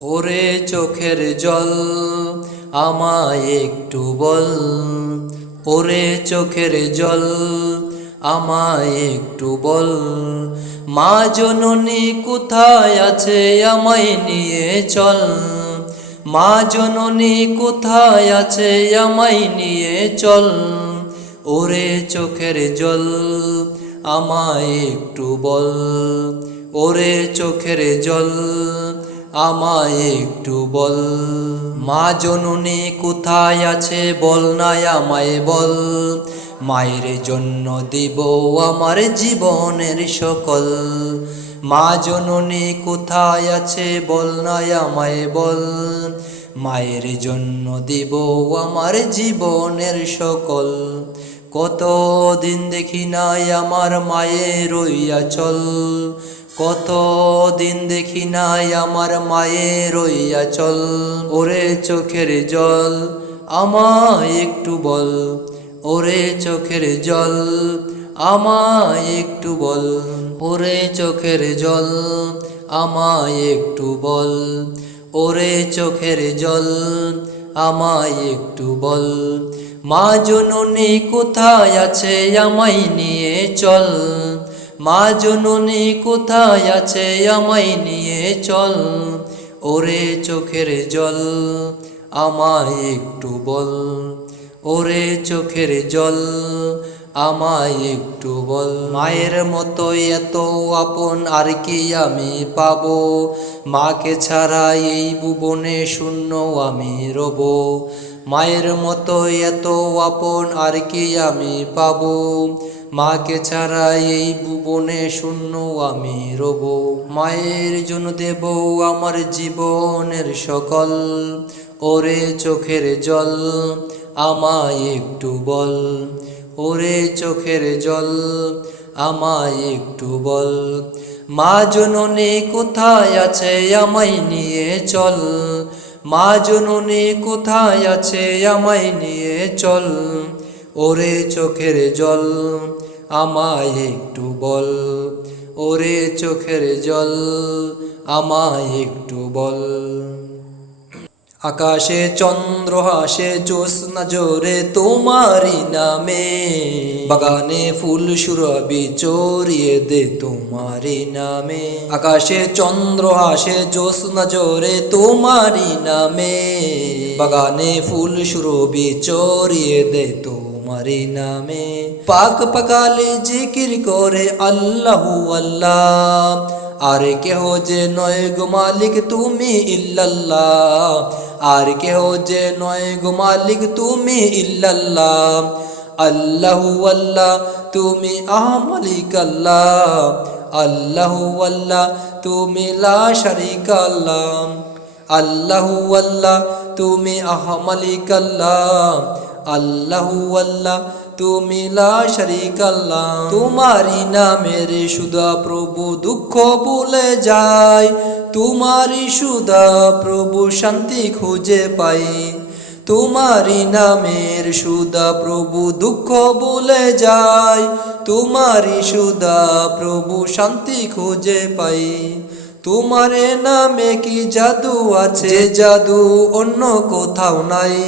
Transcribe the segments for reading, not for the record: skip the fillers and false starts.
ওরে চোখের জল আমায় একটু বল, ওরে চোখের জল আমায় একটু বল, মা জননী কোথায় আছে আমায় নিয়ে চল, মা জননী কোথায় আছে আমায় নিয়ে চল। ওরে চোখের জল আমায় একটু বল, ওরে চোখের জল আমায় একটু বল, মা জননী কোথায় আছে বল না আমায় বল, মায়ের জন্য দিব আমার জীবনের সকল। মা জননী কোথায় আছে বল না আমায় বল, মায়ের জন্য দিব আমার জীবনের সকল। কত দিন দেখি নাই আমার মায়ের রইয়া চল, কত দিন দেখি নাই আমার মায়ের রইয়া চল। ওরে চোখের জল আমায় একটু বল, ওরে চোখের জল আমায় একটু বল, ওরে চোখের জল আমায় একটু বল, ওরে চোখের জল আমায় একটু বল, মা জননী কোথায় আছে আমায় নিয়ে চল, মা জননী কোথায় আছে আমায় নিয়ে চল। ওরে চোখের জল আমায় একটু বল, ওরে চোখের জল আমায় একটু বল। মায়ের মতো এত আপন আর কি আমি পাবো, মাকে ছাড়া এই ভুবনে শূন্য আমি রব। মায়ের মতো এত আপন আর কি আমি পাবো, মাকে ছাড়া এই ভুবনে শূন্য আমি রব। মায়ের জন্য দেব আমার জীবনের সকল, ওরে চোখের জল আমায় একটু বল, ওরে চোখের জল আমায় একটু বল, মা জননী কোথায় আছে আমায় নিয়ে চল, মা জননী কোথায় আছে আমায় নিয়ে চল। ওরে চোখের জল আমায় একটু বল, ওরে চোখের জল আমায় একটু বল। আকাশে চন্দ্র হাসে জ্যোৎস্না জোরে তোমারি নামে, বাগানে ফুল সুরভি চড়িয়ে দে তোমারি নামে। আকাশে চন্দ্র হাসে জ্যোৎস্না জোরে তোমারি নামে, বাগানে ফুল সুরভি চড়িয়ে দে তোমারি নামে। পাক পাকালে জিকির করে আল্লাহু আল্লাহ, আর কেহ যে নয় গো মালিক তুমি ইল্লাল্লাহ, আর কেহ যে নয় গো মালিক তুমি ইল্লাল্লাহ। আল্লাহু আল্লাহ তুমি মালিক আল্লাহ, আল্লাহু আল্লাহ তুমি লা শারীকা আল্লাহ, আল্লাহু আল্লাহ তুমি মালিক আল্লাহ, আল্লাহু আল্লাহ তুমি লা শারীকা আল্লাহ। তোমারি নামের সুধা প্রভু দুঃখ ভুলে যায়, তোমারি সুধা প্রভু শান্তি খুঁজে পাই, তোমারি নামের সুধা প্রভু দুঃখ ভুলে যায়, তোমারি সুধা প্রভু শান্তি খুঁজে পাই। তোমার নামে কি জাদু আছে, জাদু অন্য কোথাও নাই,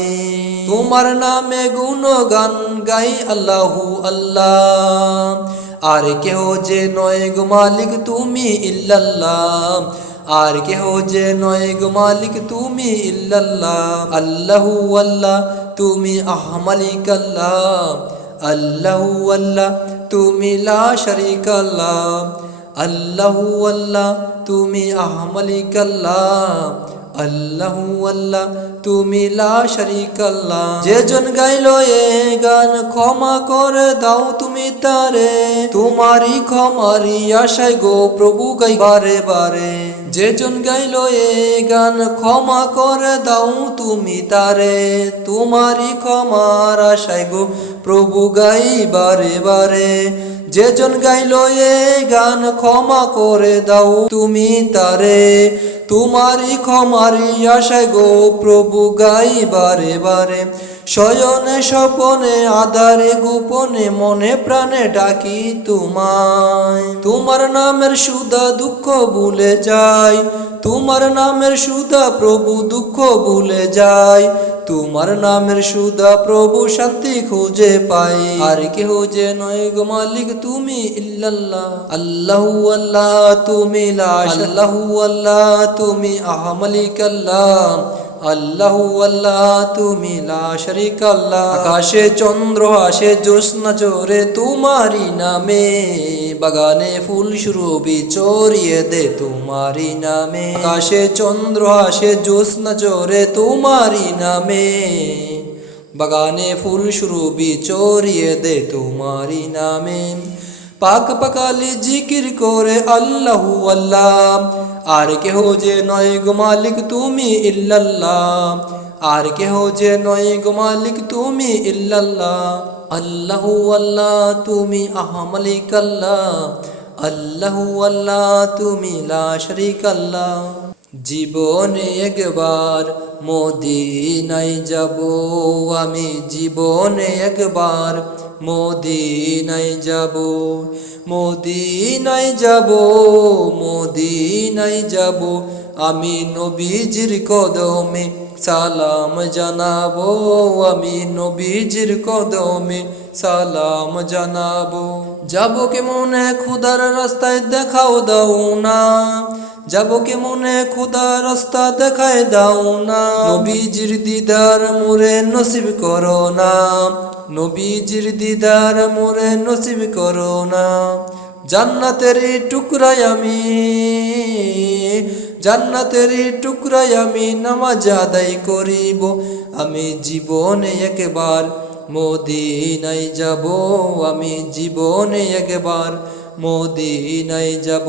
তোমার নামে গুণগান গাই আল্লাহু আল্লাহ। আর কেহ যে নয় গো মালিক তুমি ইল্লাল্লাহ, আর কেহ যে নয় গো মালিক তুমি ইল্লাল্লাহ। আল্লাহু আল্লাহ তুমি মালিক আল্লাহ, আল্লাহু আল্লাহ তুমি লা শারীকা আল্লাহ, আল্লাহু আল্লাহ তুমি মালিক আল্লাহ, আল্লাহু আল্লাহ তুমি লা শারীকা আল্লাহ। যে জন গাইলো এ গান ক্ষমা করে দাও তুমি তারে, তোমারই ক্ষমারি আশায় গো প্রভু গাই বারে বারে। যে জন গাইলো এ গান ক্ষমা করে দাও তুমি তারে, তোমারই ক্ষমার আশায় গো প্রভু গাই বারে বারে। যে জন গাইলো এ গান ক্ষমা করে দাও তুমি তারে, তোমারই ক্ষমারি আশায় গো প্রভু গাই বারে বারে। শয়নে স্বপনে আধারে গোপনে মনে প্রাণে ডাকি তোমায়, তোমার নামের সুধা দুঃখ ভুলে যায়, তোমার নামের সুধা প্রভু দুঃখ ভুলে যায়, তোমার নামের সুধা প্রভু শান্তি খুঁজে পাই। আর কেহ যে নয় গো মালিক তুমি ইল্লাল্লাহ, আল্লাহু আল্লাহ তুমি লা, আল্লাহু আল্লাহ তুমি আহমালিক আল্লাহ, আল্লাহু আল্লাহ তুমি লা শারীকা আল্লাহ। আকাশে চন্দ্র আসে জ্যোৎস্না জোরে তোমারি নামে, বাগানে ফুল সুরভি চরিয়ে দে তোমারি নামে। আকাশে চন্দ্র আসে জ্যোৎস্না জোরে তোমারি নামে, বাগানে ফুল সুরভি চরিয়ে দে তোমারি নামে। পাক পাকালি জিকির করে আল্লাহু আল্লাহ, আর কেহ যে নয় গো মালিক তুমি ইল্লাল্লাহ, আর কেহ যে নয় গো মালিক তুমি ইল্লাল্লাহ, আল্লাহু আল্লাহ তুমি আহমালিক আল্লাহ, আল্লাহু আল্লাহ তুমি লা শারীকা আল্লাহ। জীবনে একবার মদিনায় যাব আমি, জীবনে একবার মদিনায় যাব, মদিনায় যাব, মদিনায় যাব। আমি নবীজির কদমে সালাম জানাবো, আমি নবীজির কদমে সালাম জানাবো। যাব কেমনে খোদার রাস্তায় দেখাও দাও না, যাব কেমনে খোদা রাস্তা দেখায় দাও না। নবীজির দিদার মোরে নসিব করো না, নবীজির দিদার মোরে নসিব করো না। জান্নাতের টুকরাই আমি, জান্নাতের টুকরাই আমি নামাজ আদায় করিব। আমি জীবনে একবার মদিনায় যাব, আমি জীবনে একবার মদিনায় যাব।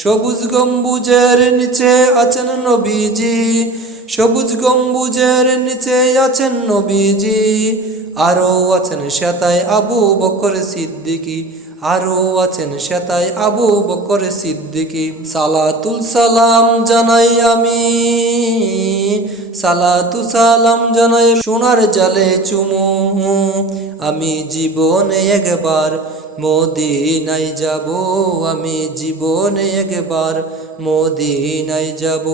সবুজ গম্বুজের নিচে আছেন নবীজি, সবুজ গম্বুজের নিচে আছেন নবীজি। আরো আছেন সেতায় আবু বকর সিদ্দিকী, আরো আছেন সেতায় আবু বকর সিদ্দিকী। সালাতুল সালাম জানাই আমি, সালাতু সালাম জানাই সোনার জালে চুমু। আমি জীবনে একবার মদিনায় যাব, আমি জীবনে একবার মদিনায় যাব।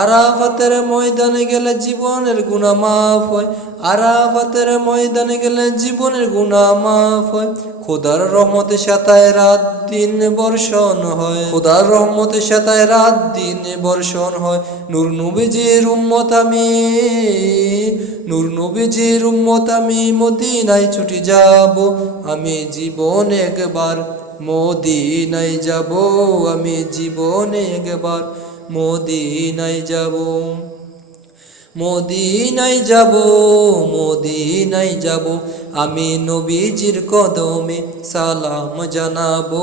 আরাফাতের ময়দানে গেলে জীবনের গুনাহ মাফ হয়, আরাফাতের ময়দানে গেলে জীবনের গুনাহ মাফ হয়। খোদার রহমতে সাতায় রাত দিন বর্ষণ হয়, খোদার রহমতে সাতায় রাত দিন বর্ষণ হয়। নূর নবীজির উম্মত আমি, নূর নবীজির উম্মত আমি মদিনায় ছুটি যাব। আমি জীবনে একবার মদিনায় যাব, আমি জীবনে একবার মদিনায় যাব, মদিনায় যাব, মদিনায় যাব। আমি নবীজির কদমে সালাম জানাবো,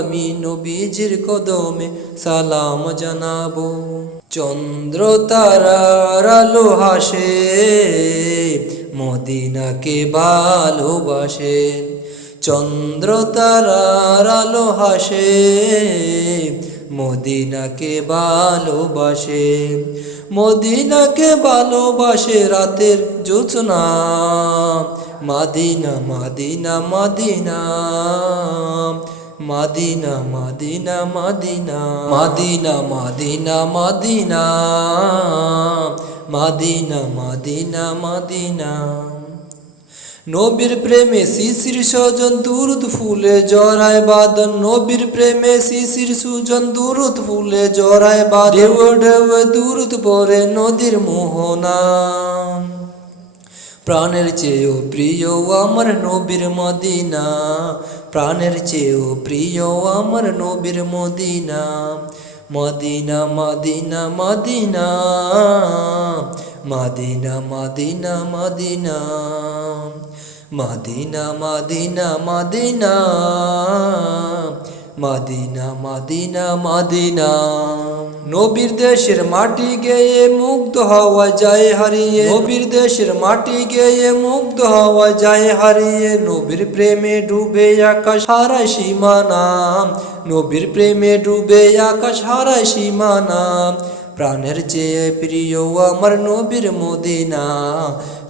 আমি নবীজির কদমে সালাম জানাবো। চন্দ্র তারার আলো হাসে মদিনাকে ভালোবাসে, চন্দ্র তারার আলো হাসে মদিনাকে ভালোবাসে, মদিনাকে ভালোবাসে রাতের জোছনা। Madina Medina Medina, Medina Medina Medina, Medina Medina Medina, Medina Medina Madina. নবীর প্রেমে শিশির স্বজন দুরুদ ফুলে জড়ায় বাঁধন, নবীর প্রেমে শিশির সুজন দুরুদ ফুলে জড়ায় বাঁধন। ঢেউ ঢেউ দুরুদ পরে নদীর মোহনা, প্রাণের চেয়েও প্রিয় আমার নবীর মদিনা, প্রাণের চেয়েও প্রিয় আমার নবীর Medina. Medina Medina Medina, Medina Medina Medina, Medina Medina Medina, Medina Medina Medina. নবীর দেশের মাটি গেয়ে মুগ্ধ হওয়া যায় হারিয়ে, নবীর দেশের মাটি গেয়ে মুগ্ধ হওয়া যায় হারিয়ে। নবীর প্রেমে ডুবে আকাশ হারায় সীমানা, নবীর প্রেমে ডুবে আকাশ হারায় সীমানা। প্রাণের চেয়ে প্রিয় আমার নবীর মদিনা,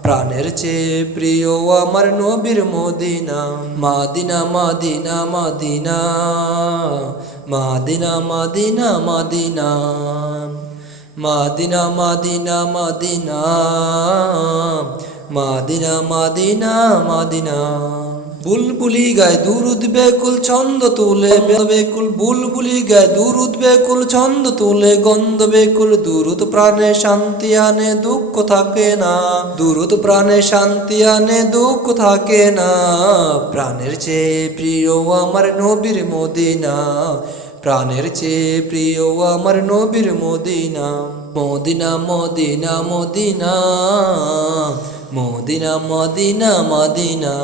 প্রাণের চেয়ে প্রিয় আমার নবীর Medina. Medina Medina Medina, Medina Medina Medina Medina Medina Medina Medina Medina Madina বুলবুলি গায় দুরুদ বেকুল ছন্দ তুলে বেকুল বুলবুলি গায় দুরুদ বেকুল ছন্দ তুলে গন্ধ বেকুল দুরুদ প্রাণে শান্তি আনে দুঃখ থাকে না দুরুদ প্রাণে শান্তি আনে দুঃখ থাকে না প্রাণের চেয়ে প্রিয় আমার নবীর মদিনা প্রাণের চেয়ে প্রিয় আমার নবীর Medina Medina Medina Medina Medina Medina Medina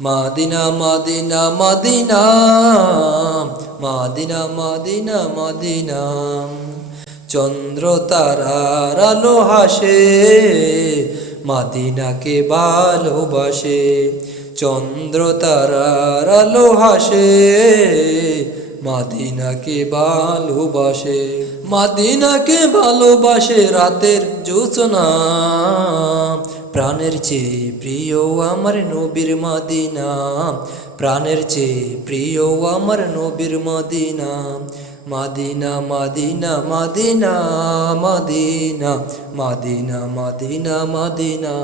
Medina Medina Medina Medina Medina Medina চন্দ্র তারার আলো হাসে মাদিনাকে ভালোবাসে চন্দ্র তারার আলো হাসে মাদিনাকে ভালোবাসে মাদিনাকে ভালোবাসে রাতের জোছনা প্রাণের চেয়ে প্রিয় আমার নবীর মদিনা প্রাণের চেয়ে প্রিয় আমার নবীর Medina Medina Medina Medina Medina Medina Medina Madina